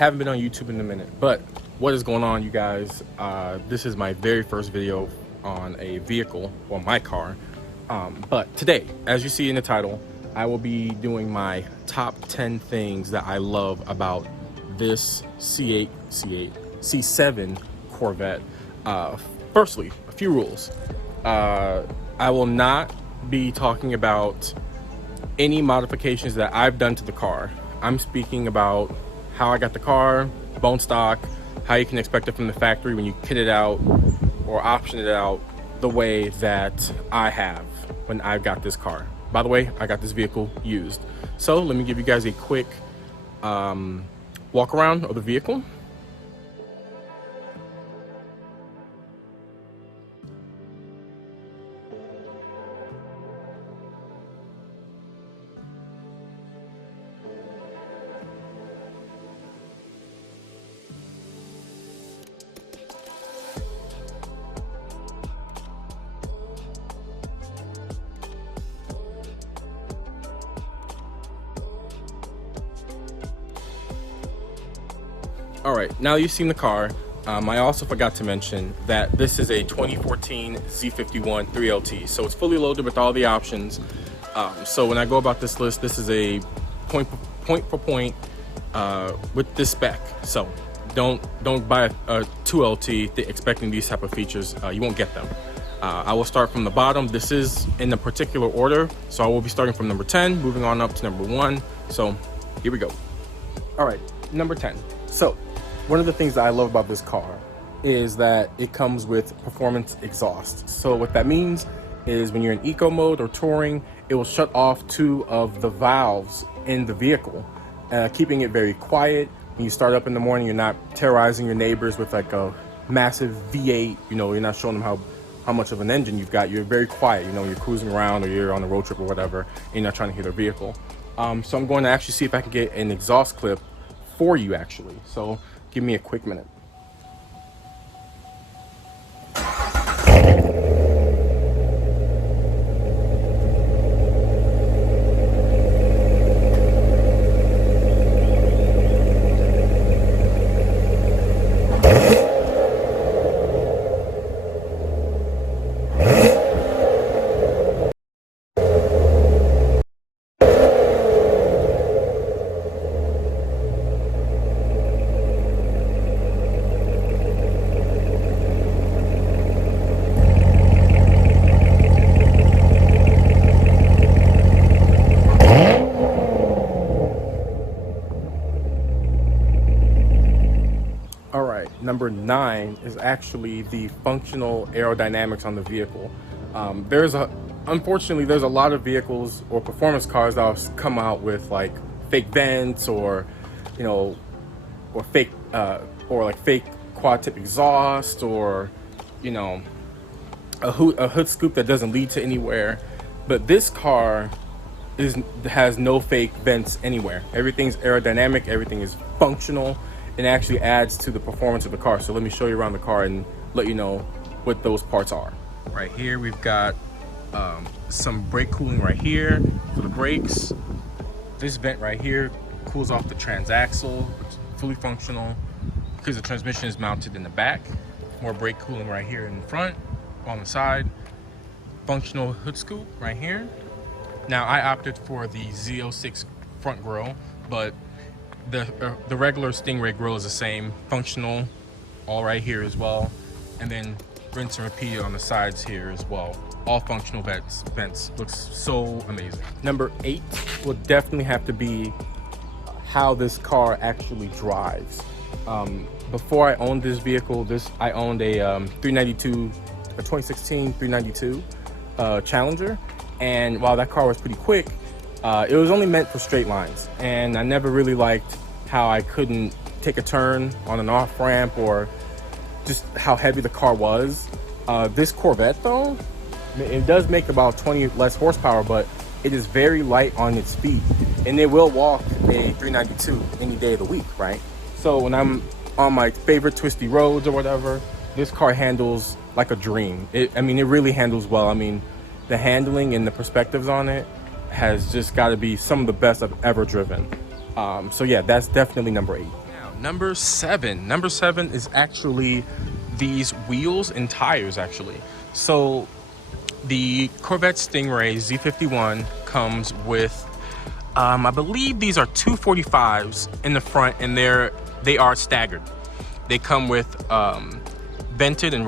Haven't been on YouTube in a minute, but what is going on, you guys? This is my very first video on a vehicle, or my car. But today, as you see in the title, I will be doing my top 10 things that I love about this C7 Corvette. Firstly, a few rules. I will not be talking about any modifications that I've done to the car. I'm speaking about how I got the car, bone stock, how you can expect it from the factory when you kit it out or option it out the way that I have when I got this car. By the way, I got this vehicle used. So let me give you guys a quick walk around of the vehicle. All right, now you've seen the car. I also forgot to mention that this is a 2014 Z51 3LT, so it's fully loaded with all the options. So when I go about this list, this is a point for point with this spec. So don't buy a 2LT expecting these type of features. You won't get them. I will start from the bottom. This is in a particular order, so I will be starting from number 10, moving on up to number 1. So here we go. All right, number 10. So one of the things that I love about this car is that it comes with performance exhaust. So what that means is when you're in eco mode or touring, it will shut off 2 of the valves in the vehicle, keeping it very quiet. When you start up in the morning, you're not terrorizing your neighbors with like a massive V8. You know, you're not showing them how much of an engine you've got. You're very quiet. You know, you're cruising around or you're on a road trip or whatever, and you're not trying to hit their vehicle. So I'm going to actually see if I can get an exhaust clip for you actually. So give me a quick minute. Number 9 is actually the functional aerodynamics on the vehicle. Unfortunately, there's a lot of vehicles or performance cars that will come out with like fake vents or, you know, or fake quad tip exhaust, or, you know, a hood scoop that doesn't lead to anywhere. But this car has no fake vents anywhere. Everything's aerodynamic, everything is functional, and actually adds to the performance of the car. So let me show you around the car and let you know what those parts are. Right here we've got some brake cooling right here for the brakes. This vent right here cools off the transaxle. It's fully functional because the transmission is mounted in the back. More brake cooling right here in front, on the side. Functional hood scoop right here. Now I opted for the Z06 front grille, but the regular Stingray grille is the same, functional, all right here as well, and then rinse and repeat on the sides here as well. All functional vents. Looks so amazing. Number 8 will definitely have to be how this car actually drives. Before I owned this vehicle, I owned a 2016 392 Challenger, and while that car was pretty quick, it was only meant for straight lines, and I never really liked how I couldn't take a turn on an off ramp, or just how heavy the car was. This Corvette though, it does make about 20 less horsepower, but it is very light on its feet, and it will walk a 392 any day of the week, right? So when I'm on my favorite twisty roads or whatever, this car handles like a dream. I mean, it really handles well. I mean, the handling and the perspectives on it has just got to be some of the best I've ever driven. So yeah, that's definitely number 8. Now, Number seven. Number seven is actually these wheels and tires, actually. So the Corvette Stingray Z51 comes with, I believe these are 245s in the front, and they are staggered. They come with vented and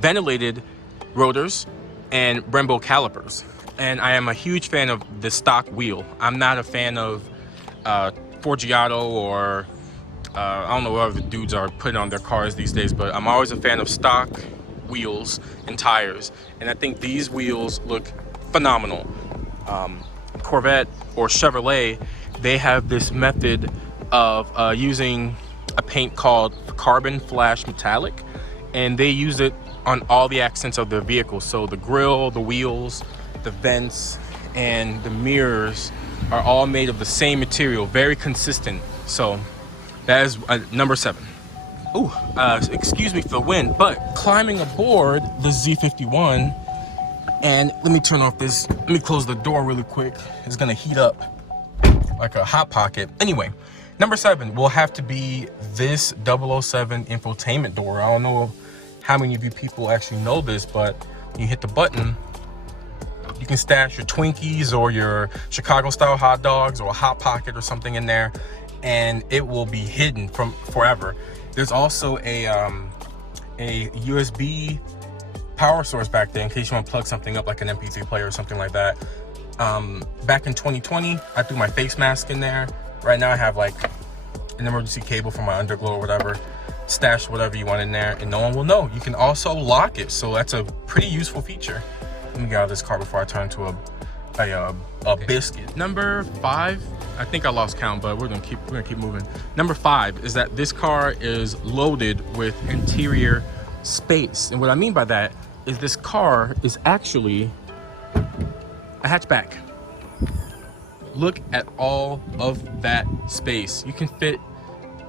ventilated rotors and Brembo calipers. And I am a huge fan of the stock wheel. I'm not a fan of Forgiato or I don't know what other dudes are putting on their cars these days, but I'm always a fan of stock wheels and tires. And I think these wheels look phenomenal. Corvette or Chevrolet, they have this method of using a paint called carbon flash metallic, and they use it on all the accents of their vehicle. So the grille, the wheels, the vents, and the mirrors are all made of the same material, very consistent. So that is number seven. Oh, excuse me for the wind, but climbing aboard the Z51, and let me turn off this, let me close the door really quick. It's gonna heat up like a hot pocket. Anyway, number seven will have to be this 007 infotainment door. I don't know how many of you people actually know this, but when you hit the button, you can stash your Twinkies or your Chicago style hot dogs or a hot pocket or something in there, and it will be hidden from forever. There's also a USB power source back there in case you want to plug something up like an MP3 player or something like that. Back in 2020, I threw my face mask in there. Right now I have like an emergency cable for my underglow or whatever. Stash whatever you want in there and no one will know. You can also lock it, so that's a pretty useful feature. Let me get out of this car before I turn into a biscuit. Number five, I think I lost count, but we're gonna keep moving. Number five is that this car is loaded with interior space, and what I mean by that is this car is actually a hatchback. Look at all of that space. You can fit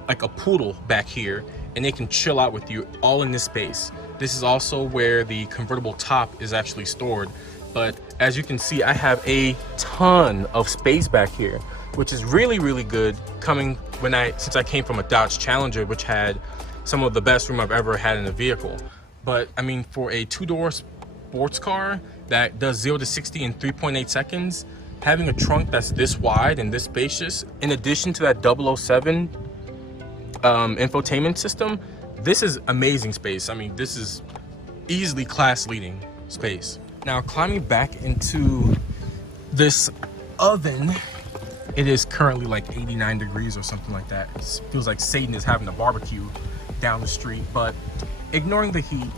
like a poodle back here, and they can chill out with you all in this space. This is also where the convertible top is actually stored. But as you can see, I have a ton of space back here, which is really, really good coming since I came from a Dodge Challenger, which had some of the best room I've ever had in a vehicle. But I mean, for a two-door sports car that does 0 to 60 in 3.8 seconds, having a trunk that's this wide and this spacious, in addition to that 007 infotainment system, this is amazing space. I mean, this is easily class-leading space. Now, climbing back into this oven, it is currently like 89 degrees or something like that. It feels like Satan is having a barbecue down the street, but ignoring the heat,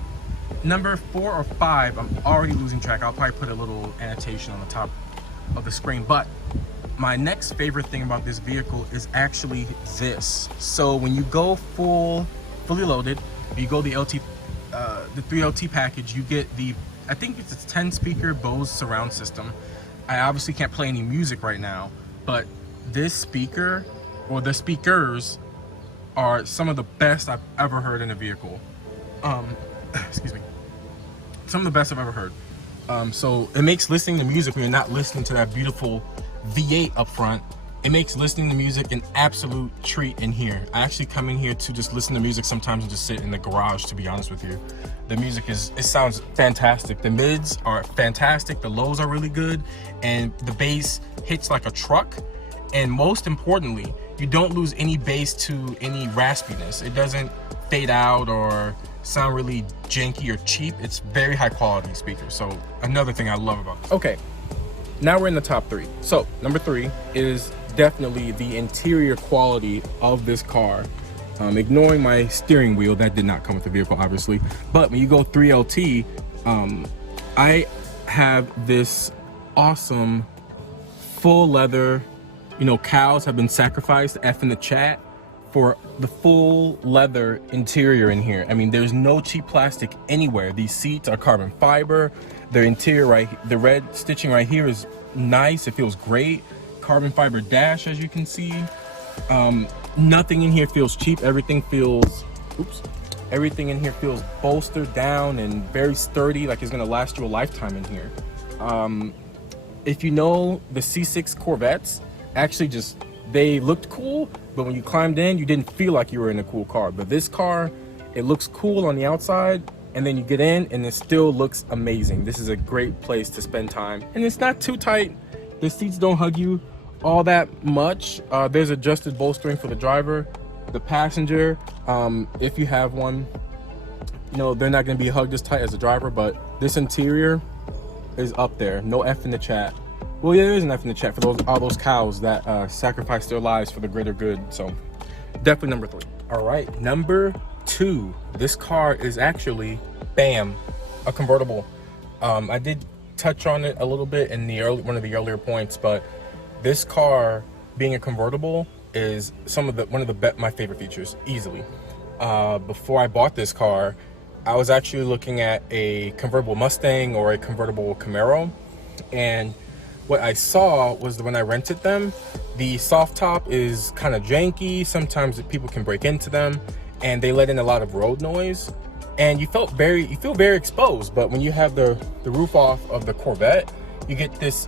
number 4 or 5, I'm already losing track. I'll probably put a little annotation on the top of the screen, but my next favorite thing about this vehicle is actually this. So when you go fully loaded, you go the 3LT package, you get the, I think it's a 10 speaker Bose surround system. I obviously can't play any music right now, but this speaker, or the speakers, are some of the best I've ever heard in a vehicle. Excuse me. Some of the best I've ever heard. So it makes listening to music when you're not listening to that beautiful V8 up front, it makes listening to music an absolute treat in here. I actually come in here to just listen to music sometimes and just sit in the garage, to be honest with you. The music it sounds fantastic. The mids are fantastic, the lows are really good, and the bass hits like a truck. And most importantly, you don't lose any bass to any raspiness. It doesn't fade out or sound really janky or cheap. It's very high quality speaker. So another thing I love about this. Okay, now we're in the top 3. So number 3 is definitely the interior quality of this car. Ignoring my steering wheel, that did not come with the vehicle, obviously. But when you go 3LT, I have this awesome full leather, you know, cows have been sacrificed, F in the chat, for the full leather interior in here. I mean, there's no cheap plastic anywhere. These seats are carbon fiber. The interior the red stitching right here is nice. It feels great. Carbon fiber dash, as you can see. Nothing in here feels cheap. Everything feels, everything in here feels bolstered down and very sturdy, like it's gonna last you a lifetime in here. If you know the C6 Corvettes, actually just they looked cool, but when you climbed in, you didn't feel like you were in a cool car. But this car, it looks cool on the outside, and then you get in and it still looks amazing. This is a great place to spend time, and it's not too tight. The seats don't hug you all that much. There's adjusted bolstering for the driver. The passenger, if you have one, you know, they're not going to be hugged as tight as the driver, but this interior is up there. No F in the chat. Well, yeah, there is an F in the chat for all those cows that sacrifice their lives for the greater good. So definitely number 3. All right, number 2. This car is actually, bam, a convertible. I did touch on it a little bit in the one of the earlier points, but this car being a convertible is one of my favorite features, easily. Before I bought this car, I was actually looking at a convertible Mustang or a convertible Camaro, and what I saw was when I rented them, the soft top is kind of janky. Sometimes people can break into them, and they let in a lot of road noise, and you feel very exposed. But when you have the roof off of the Corvette, you get this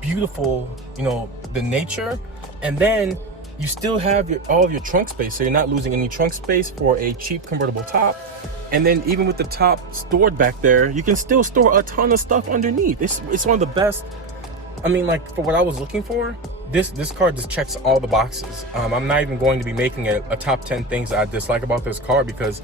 beautiful, you know, the nature, and then you still have all of your trunk space, so you're not losing any trunk space for a cheap convertible top. And then even with the top stored back there, you can still store a ton of stuff underneath. It's one of the best. I mean, like, for what I was looking for, this car just checks all the boxes. I'm not even going to be making a top 10 things that I dislike about this car, because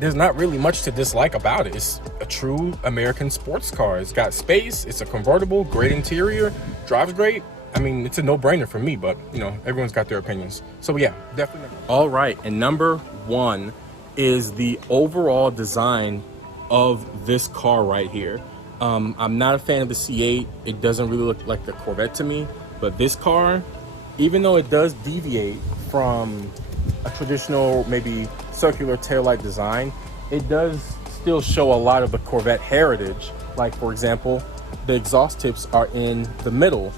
there's not really much to dislike about it. It's a true American sports car. It's got space, it's a convertible, great interior, drives great. I mean, it's a no-brainer for me, but, you know, everyone's got their opinions. So yeah, definitely. All right, and number 1 is the overall design of this car right here. I'm not a fan of the C8. It doesn't really look like the Corvette to me, but this car, even though it does deviate from a traditional, maybe circular taillight design, it does still show a lot of the Corvette heritage. Like, for example, the exhaust tips are in the middle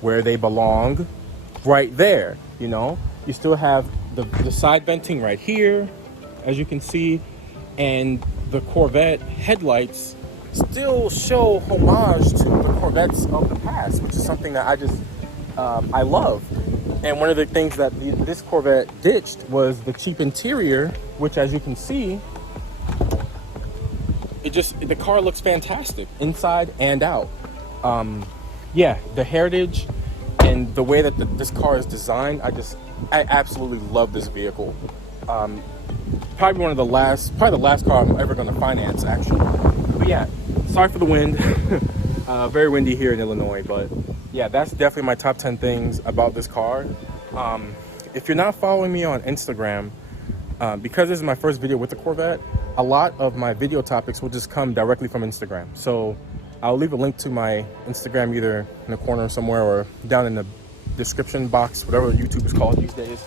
where they belong, right there. You know, you still have the side venting right here, as you can see, and the Corvette headlights still show homage to the Corvettes of the past, which is something that I love. And one of the things that this Corvette ditched was the cheap interior, which, as you can see, the car looks fantastic inside and out. Yeah, the heritage and the way that this car is designed, I absolutely love this vehicle. Probably the last car I'm ever going to finance, actually. But yeah, sorry for the wind. Very windy here in Illinois, but yeah, that's definitely my top 10 things about this car. If you're not following me on Instagram, because this is my first video with the Corvette, a lot of my video topics will just come directly from Instagram. So I'll leave a link to my Instagram either in the corner somewhere or down in the description box, whatever YouTube is called these days.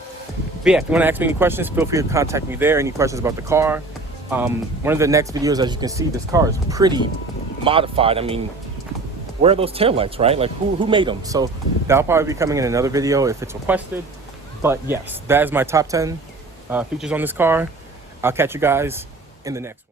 But yeah, if you want to ask me any questions, feel free to contact me there. Any questions about the car. One of the next videos, as you can see, this car is pretty modified. I mean, where are those taillights, right? Like, who made them? So that'll probably be coming in another video if it's requested. But yes, that is my top 10 features on this car. I'll catch you guys in the next one.